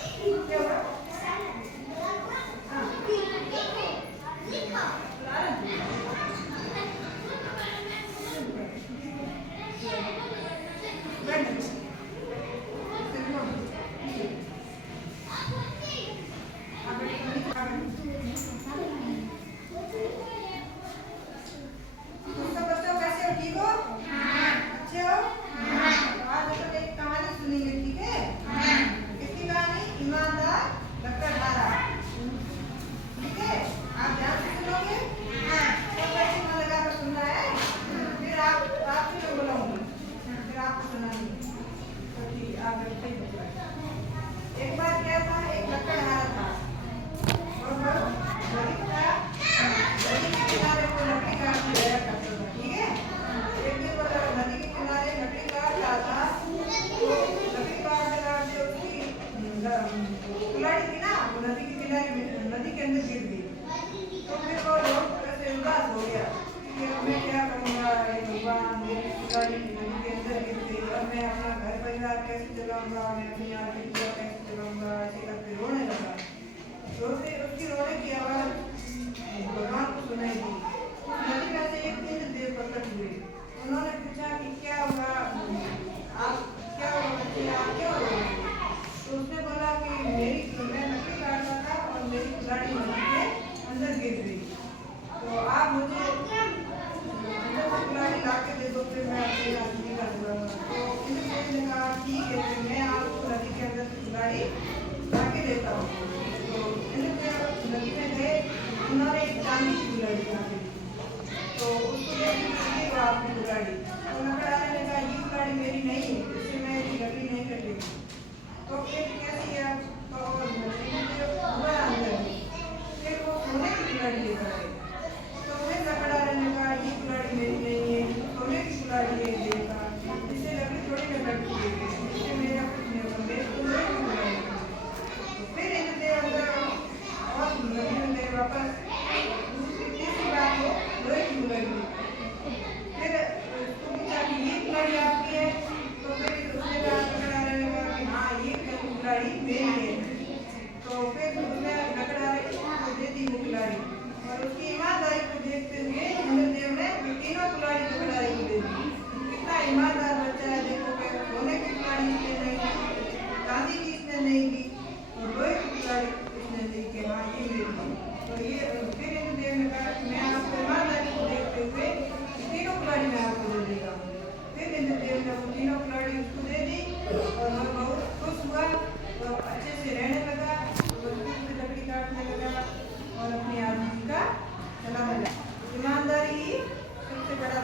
क्या हुआ? हाँ। एक बार क्या था, एक लकड़हारा था और वो गरीब था। नदी के किनारे वो लकड़ी काटने गया करता था, ठीक है। एक दिन वो नदी के किनारे लकड़ी काट रहा था, तो लकड़ी काटते काटते उसकी कुल्हाड़ी थी ना, वो नदी के किनारे नदी के अंदर गिर गई। तो फिर वो लोग ऐसे उदास हो गया कि अब मैं क्या करूँगा, ये भगवान मेरी कुल्हाड़ी नदी के अंदर गिर गई, अब मैं अपना घर परिवार कैसे चलाऊंगा, मैं अपनी आर्थिक पूजा कैसे चलाऊंगा, ऐसे करके रोने लगा। तो फिर उसकी रोने की आवाज़ भगवान को सुनाई दी। नदी में से एक तीन देव प्रकट हुए। उन्होंने पूछा कि क्या हुआ, आप क्या हुआ बच्चे, आप क्यों रो रहे हो? तो उसने बोला कि मैं लकड़ी काट रहा था और मेरी कुल्हाड़ी नदी के अंदर गिर गई, तो आप मुझे अंदर से कुल्हाड़ी ला के दे दो, फिर मैं अपनी आदमी का दूंगा। तो इंद्रदेव ने कहा ठीक है, फिर मैं आपको नदी के अंदर से कुल्हाड़ी ला के देता हूँ। तो इंद्रदेव नदी में गए, उन्होंने एक चांदी की कुल्हाड़ी ला के दी, तो उसको दे दी वो आपकी कुल्हाड़ी। तो लकड़हारे ने कहा ये कुल्हाड़ी मेरी नहीं है, इससे मैं लकड़ी नहीं कटेगी। तो फिर कैसी है, तो इंद्रदेव बुरा अंदर फिर वो सोने की कुल्हाड़ी लेकर आए। तो फिर लकड़हारे ने कहा ये कुल्हाड़ी मेरी नहीं है, सोने की कुल्हाड़ी है, देगा इससे लकड़ी थोड़ी ना कटती है, इससे मेरा कुछ नहीं होगा, मेरे को लोहे की कुल्हाड़ी है। तो फिर इंद्रदेव अंदर और नदी में गए वापस, तीसरी बार वो लोहे की कुल्हाड़ी लेकर फिर उसको पूछा कि ये कुल्हाड़ी आपकी है? तो फिर उसने कहा, लकड़हारे ने कहा कि हाँ ये कुल्हाड़ी मेरी है। तो फिर उसने लकड़हारे को दे दी वो कुल्हाड़ी, और उसकी ईमानदारी को देखते हुए इंद्रदेव ने तीनों कुल्हाड़ी लकड़हारे को दे दी। कितना ईमानदार बच्चा है, देखो कि सोने की कुल्हाड़ी इसने नहीं दी, चांदी की इसने नहीं दी, और लोहे की कुल्हाड़ी इसने दी कि हाँ ये मेरी है। तो ये फिर इंद्रदेव ने कहा कि मैं आपको ईमानदारी को देखते हुए तीनों कुल्हाड़ी मैं आपको दे देगा। फिर इंद्रदेव ने वो तीनों कुल्हाड़ी उसको दे दी, और वो बहुत खुश हुआ, तो अच्छे से रहने लगा, लकड़ी काटने लगा और अपनी आदमी का चलाने लगा। ईमानदारी ही सबसे बड़ा